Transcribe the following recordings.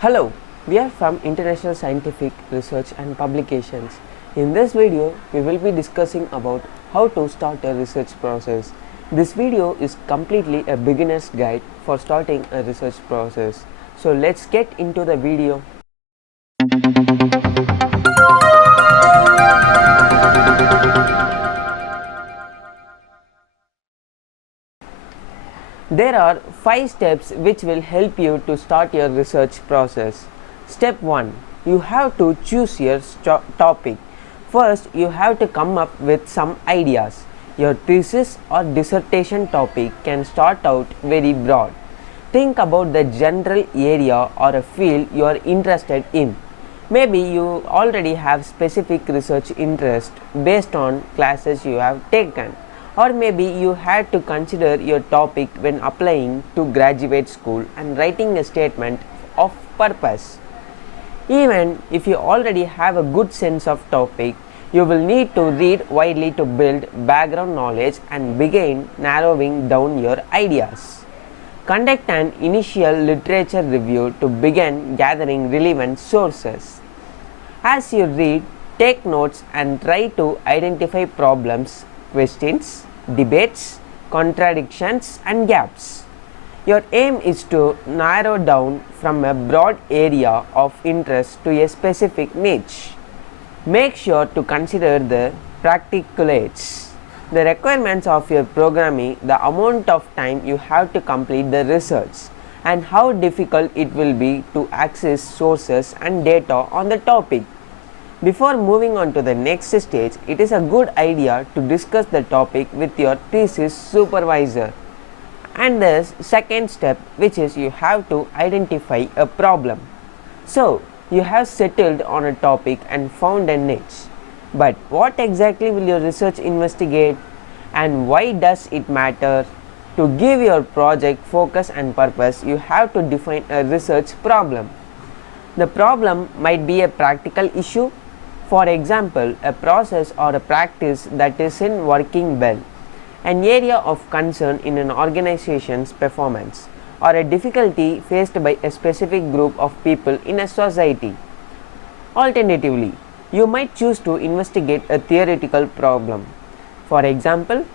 Hello, we are from International Scientific Research and Publications. In this video, we will be discussing about how to start a research process. This video is completely a beginner's guide for starting a research process. So let's get into the video. There are 5 steps which will help you to start your research process. Step 1. You have to choose your topic. First, you have to come up with some ideas. Your thesis or dissertation topic can start out very broad. Think about the general area or a field you are interested in. Maybe you already have specific research interest based on classes you have taken. Or maybe you had to consider your topic when applying to graduate school and writing a statement of purpose. Even if you already have a good sense of topic, you will need to read widely to build background knowledge and begin narrowing down your ideas. Conduct an initial literature review to begin gathering relevant sources. As you read, take notes and try to identify problems, questions, debates, contradictions and gaps. Your aim is to narrow down from a broad area of interest to a specific niche. Make sure to consider the practiculates, the requirements of your programming, the amount of time you have to complete the research, and how difficult it will be to access sources and data on the topic. Before moving on to the next stage, it is a good idea to discuss the topic with your thesis supervisor. And the second step, which is you have to identify a problem. So, you have settled on a topic and found a niche. But what exactly will your research investigate, and why does it matter? To give your project focus and purpose, you have to define a research problem. The problem might be a practical issue. For example, a process or a practice that isn't working well, an area of concern in an organization's performance, or a difficulty faced by a specific group of people in a society. Alternatively, you might choose to investigate a theoretical problem. For example,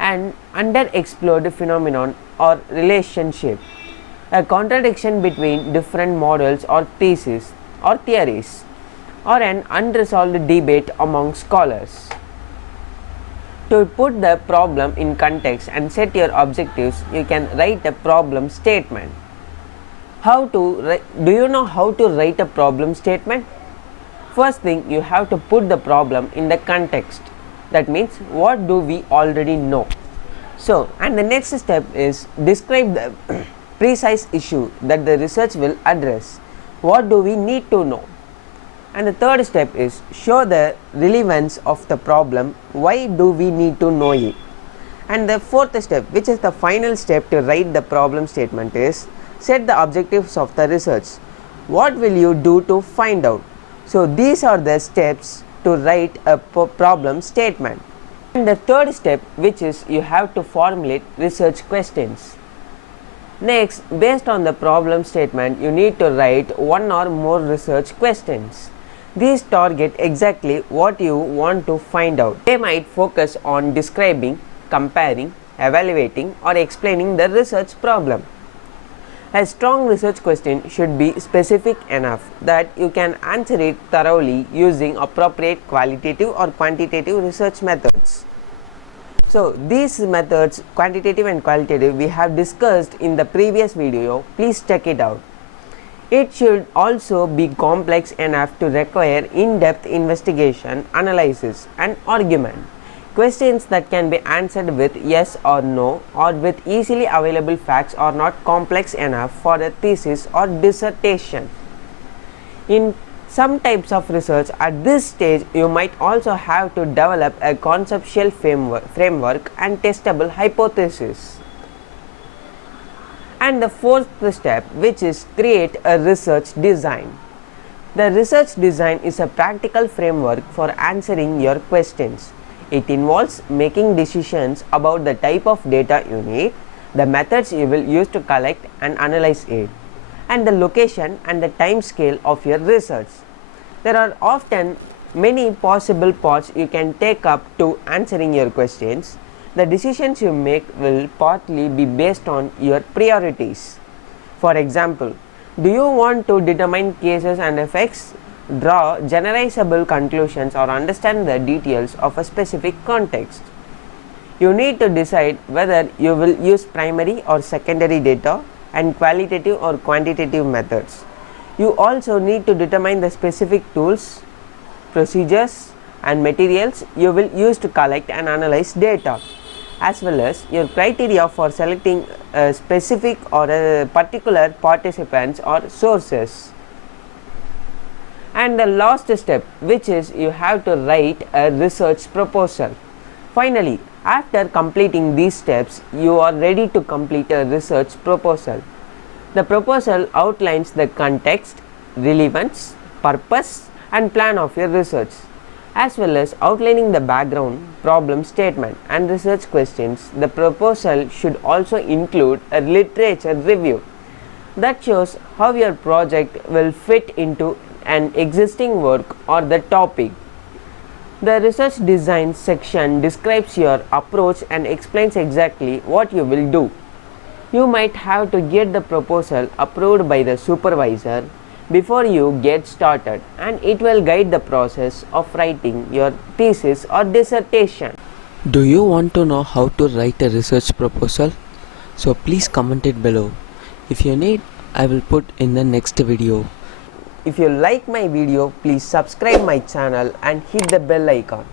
an underexplored phenomenon or relationship, a contradiction between different models or theses or theories, or an unresolved debate among scholars. To put the problem in context and set your objectives, you can write a problem statement. Do you know how to write a problem statement? First thing, you have to put the problem in the context. That means, what do we already know? And the next step is describe the precise issue that the research will address. What do we need to know? And the third step is show the relevance of the problem. Why do we need to know it? And the fourth step, which is the final step to write the problem statement, is set the objectives of the research. What will you do to find out? So these are the steps to write a problem statement. And the third step, which is you have to formulate research questions. Next, based on the problem statement, you need to write one or more research questions. These target exactly what you want to find out. They might focus on describing, comparing, evaluating, or explaining the research problem. A strong research question should be specific enough that you can answer it thoroughly using appropriate qualitative or quantitative research methods. So these methods, quantitative and qualitative, we have discussed in the previous video. Please check it out. It should also be complex enough to require in-depth investigation, analysis, and argument. Questions that can be answered with yes or no or with easily available facts are not complex enough for a thesis or dissertation. In some types of research, at this stage, you might also have to develop a conceptual framework and testable hypothesis. And the fourth step, which is create a research design. The research design is a practical framework for answering your questions. It involves making decisions about the type of data you need, the methods you will use to collect and analyze it, and the location and the time scale of your research. There are often many possible paths you can take up to answering your questions. The decisions you make will partly be based on your priorities. For example, do you want to determine cases and effects, draw generalizable conclusions, or understand the details of a specific context? You need to decide whether you will use primary or secondary data and qualitative or quantitative methods. You also need to determine the specific tools, procedures, and materials you will use to collect and analyze data, as well as your criteria for selecting a specific or a particular participants or sources. And the last step, which is you have to write a research proposal. Finally, after completing these steps, you are ready to complete a research proposal. The proposal outlines the context, relevance, purpose, and plan of your research, as well as outlining the background, problem statement, and research questions. The proposal should also include a literature review that shows how your project will fit into an existing work or the topic. The research design section describes your approach and explains exactly what you will do. You might have to get the proposal approved by the supervisor before you get started, and it will guide the process of writing your thesis or dissertation. Do you want to know how to write a research proposal? So please comment it below. If you need, I will put in the next video. If you like my video, please subscribe my channel and hit the bell icon.